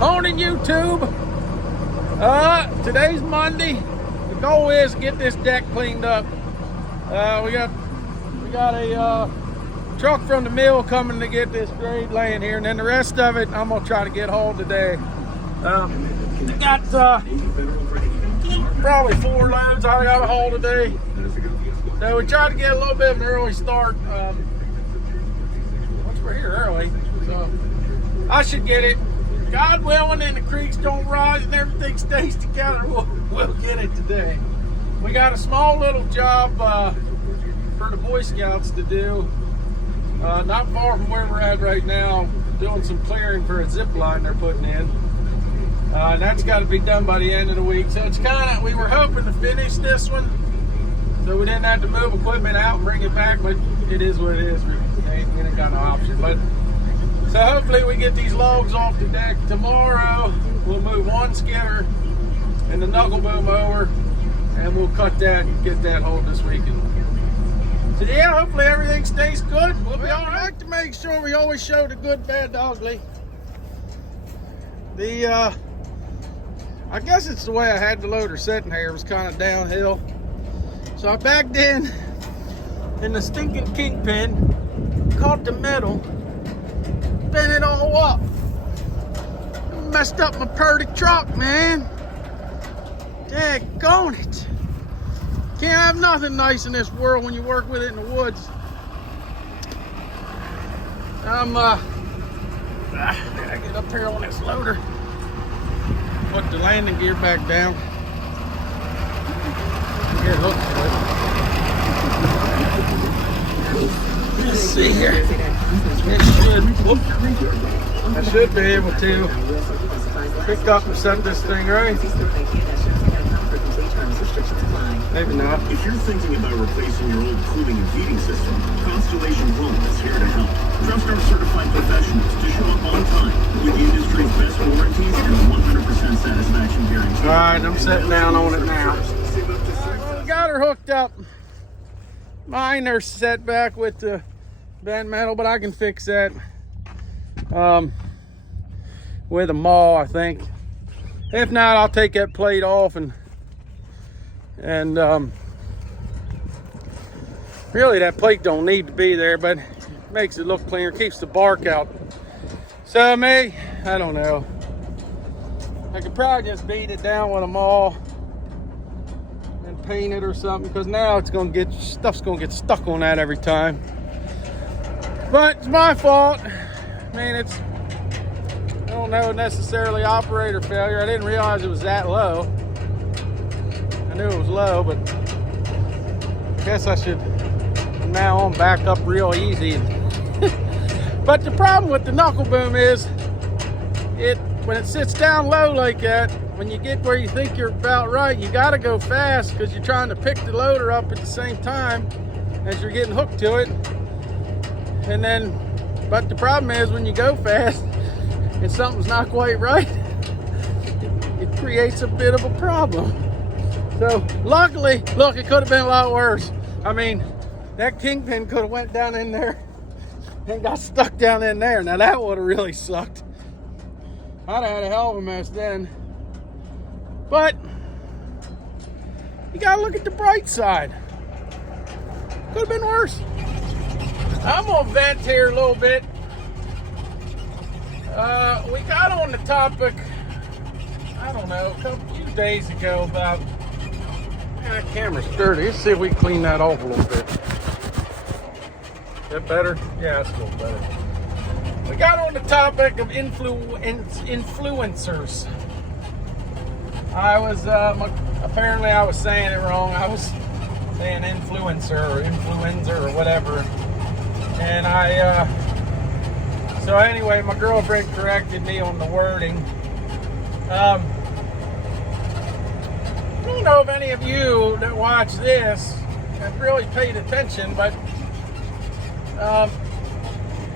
Morning, YouTube. Today's Monday. The goal is to get this deck cleaned up. We got a truck from the mill coming to get this grade laying here, and then the rest of it I'm gonna try to get hauled today. I got probably 4 loads I got to haul today. So we tried to get a little bit of an early start. Once we're here early, so I should get it. God willing, and the creeks don't rise and everything stays together, we'll get it today. We got a small little job for the Boy Scouts to do, not far from where we're at right now, doing some clearing for a zip line they're putting in. That's got to be done by the end of the week. So it's kind of, we were hoping to finish this one, so we didn't have to move equipment out and bring it back, but it is what it is. We ain't got no option. But so hopefully we get these logs off the deck tomorrow. We'll move one skidder and the knuckle boom over, and we'll cut that and get that hauled this weekend. So yeah, hopefully everything stays good. We'll be all right. I like to make sure we always show the good, bad, the ugly. I guess it's the way I had the loader sitting here. It was kind of downhill. So I backed in the stinking kingpin, caught the metal, bent it all up. Messed up my purdy truck, man. Daggone it. Can't have nothing nice in this world when you work with it in the woods. I gotta get up here on this loader. Put the landing gear back down. Get hooked to it. Let's see here. I should be able to pick up and set this thing right. Maybe not. If you're thinking about replacing your old cooling and heating system, Constellation Home is here to help. Trust our certified professionals to show up on time with the industry's best warranties and 100% satisfaction guarantee. All right, I'm sitting down on it now. Well, we got her hooked up. Minor setback with the bent metal, but I can fix that with a maul, I think. If not, I'll take that plate off and really that plate don't need to be there, but it makes it look cleaner, keeps the bark out. So I don't know, I could probably just beat it down with a maul and paint it or something, because now stuff's gonna get stuck on that every time. But it's my fault. I mean, I don't know, necessarily operator failure. I didn't realize it was that low. I knew it was low, but I guess I should from now on back up real easy. But the problem with the knuckle boom is when it sits down low like that, when you get where you think you're about right, you got to go fast because you're trying to pick the loader up at the same time as you're getting hooked to it. But the problem is when you go fast and something's not quite right, it creates a bit of a problem. So luckily, look, it could have been a lot worse. I mean, that kingpin could have went down in there and got stuck down in there. Now that would have really sucked. I'd have had a hell of a mess then. But you gotta look at the bright side. Could have been worse. I'm gonna vent here a little bit. We got on the topic, I don't know, a few days ago about, that camera's dirty. Let's see if we can clean that off a little bit. Is that better? Yeah, that's a little better. We got on the topic of influencers. Apparently I was saying it wrong. I was saying influencer or influencer or whatever. And so anyway, my girlfriend corrected me on the wording. I don't know if any of you that watch this have really paid attention, but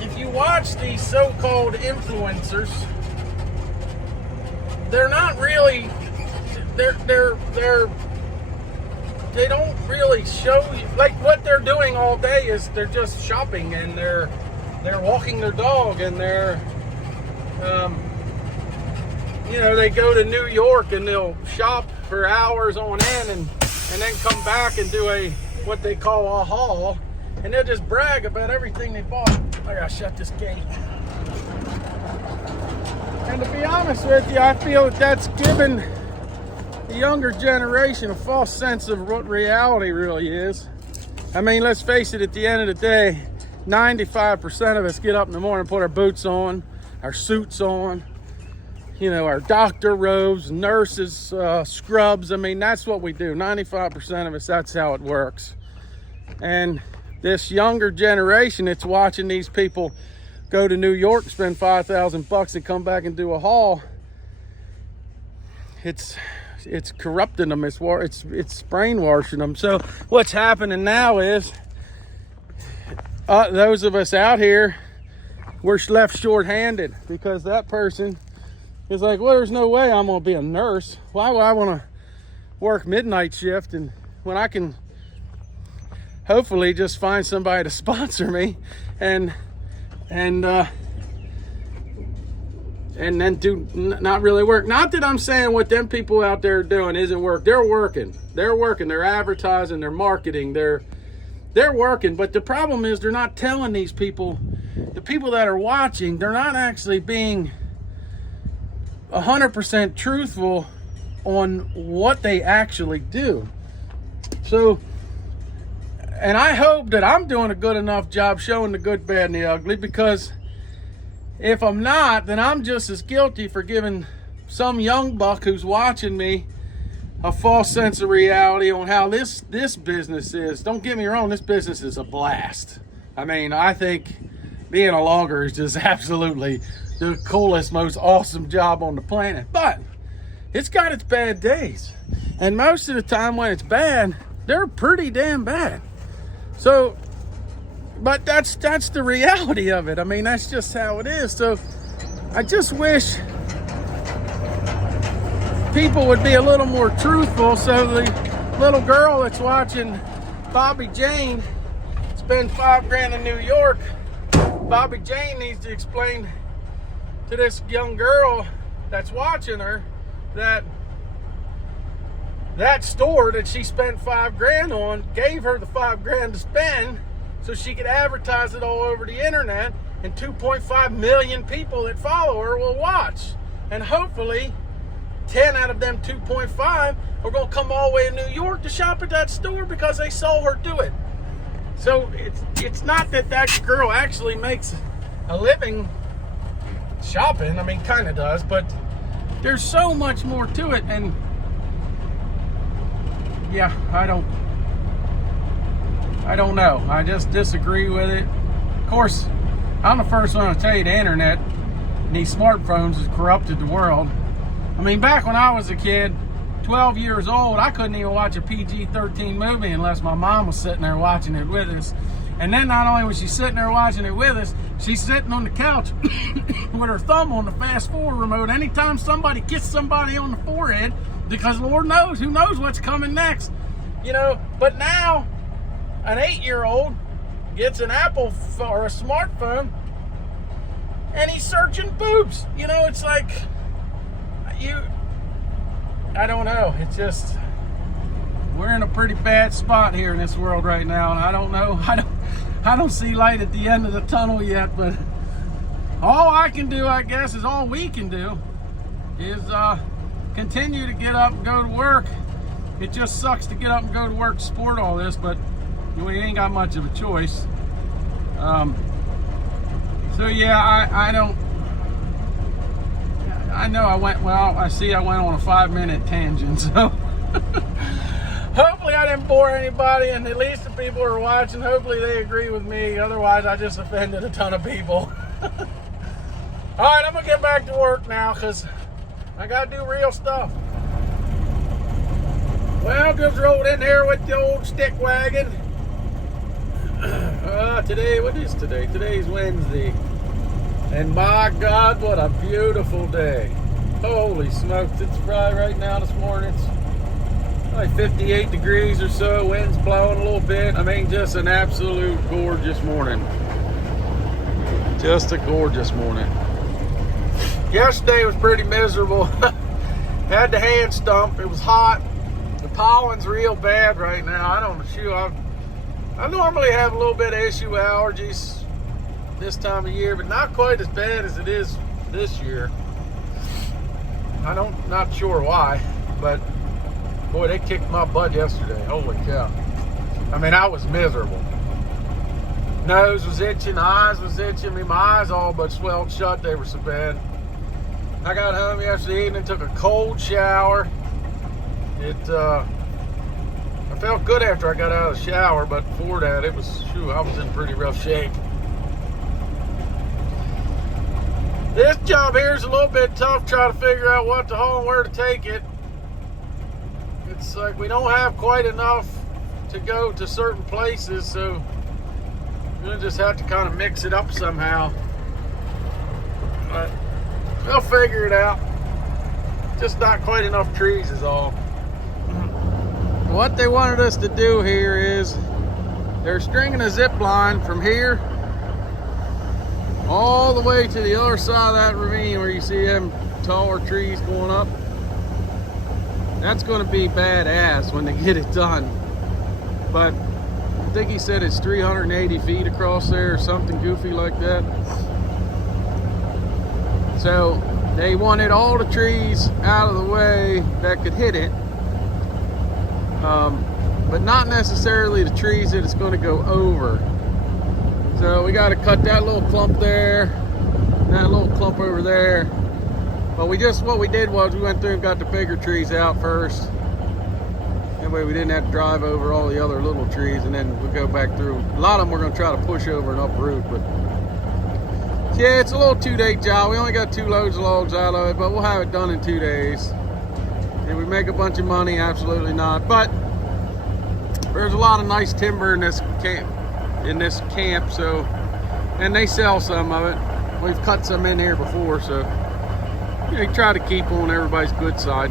if you watch these so-called influencers, they're not really, they don't really show you, like what they're doing all day is they're just shopping and they're walking their dog and they're you know, they go to New York and they'll shop for hours on end and then come back and do what they call a haul, and they'll just brag about everything they bought. I gotta shut this gate. And to be honest with you, I feel that that's given the younger generation a false sense of what reality really is. I mean, let's face it, at the end of the day, 95% of us get up in the morning, put our boots on, our suits on, you know, our doctor robes, nurses, scrubs. I mean, that's what we do. 95% of us, that's how it works. And this younger generation that's watching these people go to New York, spend $5,000 and come back and do a haul, it's corrupting them. It's brainwashing them. So what's happening now is those of us out here, we're left short-handed because that person is like, well, there's no way I'm gonna be a nurse. Why would I want to work midnight shift and when I can hopefully just find somebody to sponsor me and then not really work. Not that I'm saying what them people out there are doing isn't work. They're working. They're advertising, they're marketing, they're working. But the problem is they're not telling these people, the people that are watching, they're not actually being 100% truthful on what they actually do. So, and I hope that I'm doing a good enough job showing the good, bad, and the ugly, because if I'm not, then I'm just as guilty for giving some young buck who's watching me a false sense of reality on how this business is. Don't get me wrong, this business is a blast. I mean, I think being a logger is just absolutely the coolest, most awesome job on the planet. But it's got its bad days. And most of the time when it's bad, they're pretty damn bad. So, but that's the reality of it. I mean, that's just how it is. So I just wish people would be a little more truthful. So the little girl that's watching Bobby Jane spend $5,000 in New York, Bobby Jane needs to explain to this young girl that's watching her that store that she spent $5,000 on gave her the $5,000 to spend so she could advertise it all over the internet, and 2.5 million people that follow her will watch. And hopefully 10 out of them 2.5 are going to come all the way to New York to shop at that store because they saw her do it. So it's not that girl actually makes a living shopping. I mean, kind of does, but there's so much more to it. And yeah, I don't know. I just disagree with it. Of course, I'm the first one to tell you the internet and these smartphones has corrupted the world. I mean, back when I was a kid, 12 years old, I couldn't even watch a PG-13 movie unless my mom was sitting there watching it with us. And then not only was she sitting there watching it with us, she's sitting on the couch with her thumb on the fast forward remote anytime somebody kissed somebody on the forehead, because Lord knows, who knows what's coming next, you know. But now an 8-year-old gets an Apple or a smartphone and he's searching boobs. You know, it's like, I don't know. It's just, we're in a pretty bad spot here in this world right now, and I don't know. I don't see light at the end of the tunnel yet, but all I can do, I guess, is all we can do is continue to get up and go to work. It just sucks to get up and go to work to support all this, but we ain't got much of a choice. So yeah, I know I went on a 5-minute tangent, so hopefully I didn't bore anybody, and at least the people who are watching, hopefully they agree with me. Otherwise, I just offended a ton of people. All right, I'm gonna get back to work now because I gotta do real stuff. Well, just rolled in here with the old stick wagon. What is today? Today's Wednesday. And my God, what a beautiful day. Holy smokes, it's Friday right now this morning. It's like 58 degrees or so, wind's blowing a little bit. I mean, just an absolute gorgeous morning. Just a gorgeous morning. Yesterday was pretty miserable. Had the hand stump. It was hot. The pollen's real bad right now. I don't know. I normally have a little bit of issue with allergies this time of year, but not quite as bad as it is this year. Not sure why, but boy, they kicked my butt yesterday. Holy cow. I mean, I was miserable. Nose was itching, eyes was itching. I mean, my eyes all but swelled shut. They were so bad. I got home yesterday evening, took a cold shower. I felt good after I got out of the shower, but before that, I was in pretty rough shape. This job here is a little bit tough trying to figure out what to haul and where to take it. It's like we don't have quite enough to go to certain places, so we're gonna just have to kind of mix it up somehow. But we'll figure it out. Just not quite enough trees is all. What they wanted us to do here is they're stringing a zip line from here all the way to the other side of that ravine where you see them taller trees going up. That's going to be badass when they get it done. But I think he said it's 380 feet across there or something goofy like that. So they wanted all the trees out of the way that could hit it. But not necessarily the trees that it's going to go over. So we got to cut that little clump there, that little clump over there. But what we did was we went through and got the bigger trees out first. That way we didn't have to drive over all the other little trees, and then we'll go back through. A lot of them we're going to try to push over and uproot, but yeah, it's a little 2-day job. We only got 2 loads of logs out of it, but we'll have it done in 2 days. Did we make a bunch of money? Absolutely not. But there's a lot of nice timber in this camp, so, and they sell some of it. We've cut some in here before, so you try to keep on everybody's good side.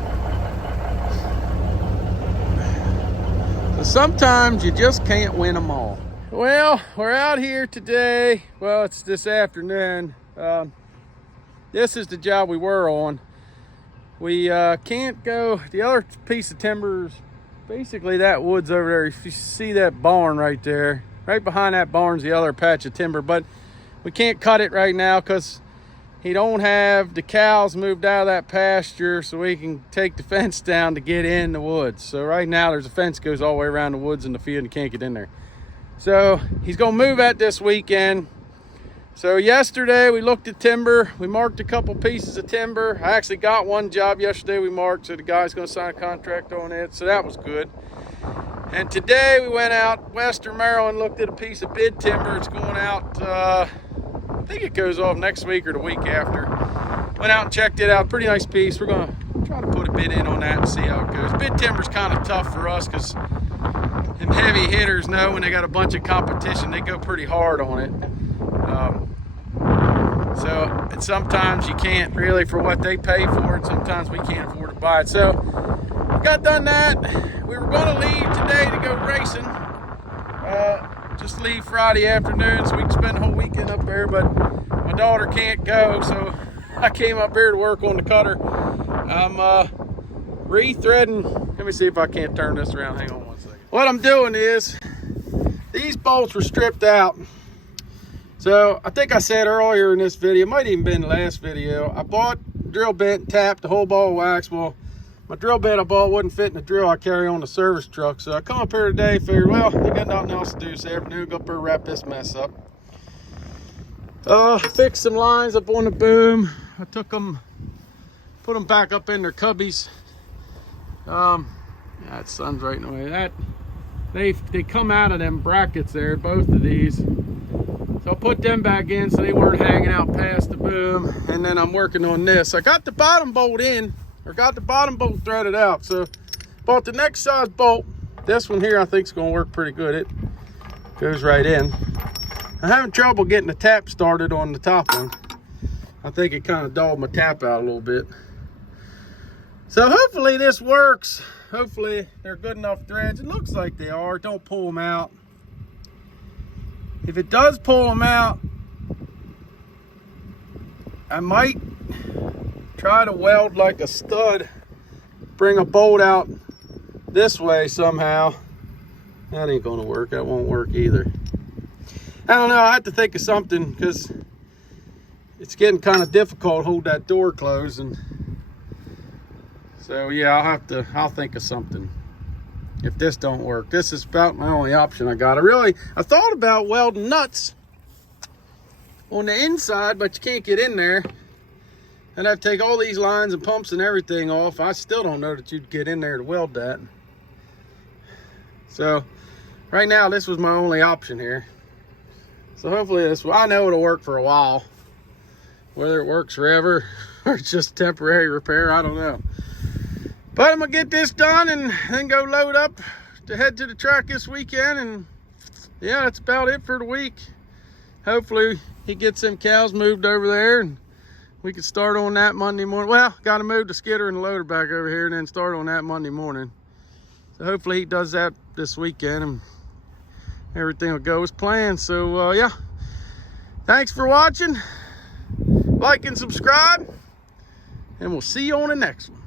So sometimes you just can't win them all. Well, we're out here today. Well, it's this afternoon. This is the job we were on. We can't go. The other piece of timber is basically that woods over there. If you see that barn right there, right behind that barn's the other patch of timber, but we can't cut it right now because he don't have the cows moved out of that pasture so we can take the fence down to get in the woods. So right now there's a fence goes all the way around the woods in the field and you can't get in there. So he's gonna move that this weekend. So yesterday we looked at timber. We marked a couple pieces of timber. I actually got one job yesterday we marked, so the guy's gonna sign a contract on it. So that was good. And today we went out Western Maryland, looked at a piece of bid timber. It's going out, I think it goes off next week or the week after. Went out and checked it out. Pretty nice piece. We're gonna try to put a bid in on that and see how it goes. Bid timber's kind of tough for us because them heavy hitters know when they got a bunch of competition, they go pretty hard on it. And sometimes you can't really for what they pay for it. Sometimes we can't afford to buy it. So got done that. We were going to leave today to go racing. Just leave Friday afternoon so we can spend the whole weekend up there. But my daughter can't go, so I came up here to work on the cutter. I'm re-threading. Let me see if I can't turn this around. Hang on one second. What I'm doing is these bolts were stripped out. So I think I said earlier in this video, might even been the last video, I bought drill bit and tapped the whole ball of wax. Well, my drill bit I bought wouldn't fit in the drill I carry on the service truck. So I come up here today, figured, well, I got nothing else to do this afternoon. Go up here and wrap this mess up. Fixed some lines up on the boom. I took them, put them back up in their cubbies. That sun's right in the way. That they come out of them brackets there, both of these. So I put them back in so they weren't hanging out past the boom. And then I'm working on this. I got the bottom bolt in, or got the bottom bolt threaded out. So bought the next size bolt. This one here I think is going to work pretty good. It goes right in. I'm having trouble getting the tap started on the top one. I think it kind of dulled my tap out a little bit. So hopefully this works. Hopefully they're good enough threads. It looks like they are. Don't pull them out. If it does pull them out, I might try to weld like a stud, bring a bolt out this way somehow. That ain't gonna work. That won't work either. I don't know. I have to think of something because it's getting kind of difficult to hold that door closed. And so yeah, I'll think of something if this don't work. This is about my only option I got. I thought about welding nuts on the inside, but you can't get in there. And I have to take all these lines and pumps and everything off. I still don't know that you'd get in there to weld that. So right now, this was my only option here. So hopefully I know it'll work for a while. Whether it works forever or it's just temporary repair, I don't know. But I'm gonna get this done and then go load up to head to the track this weekend. And yeah, that's about it for the week. Hopefully he gets them cows moved over there and we can start on that Monday morning. Well, got to move the skidder and the loader back over here and then start on that Monday morning. So hopefully he does that this weekend and everything will go as planned. So yeah, thanks for watching. Like and subscribe, and we'll see you on the next one.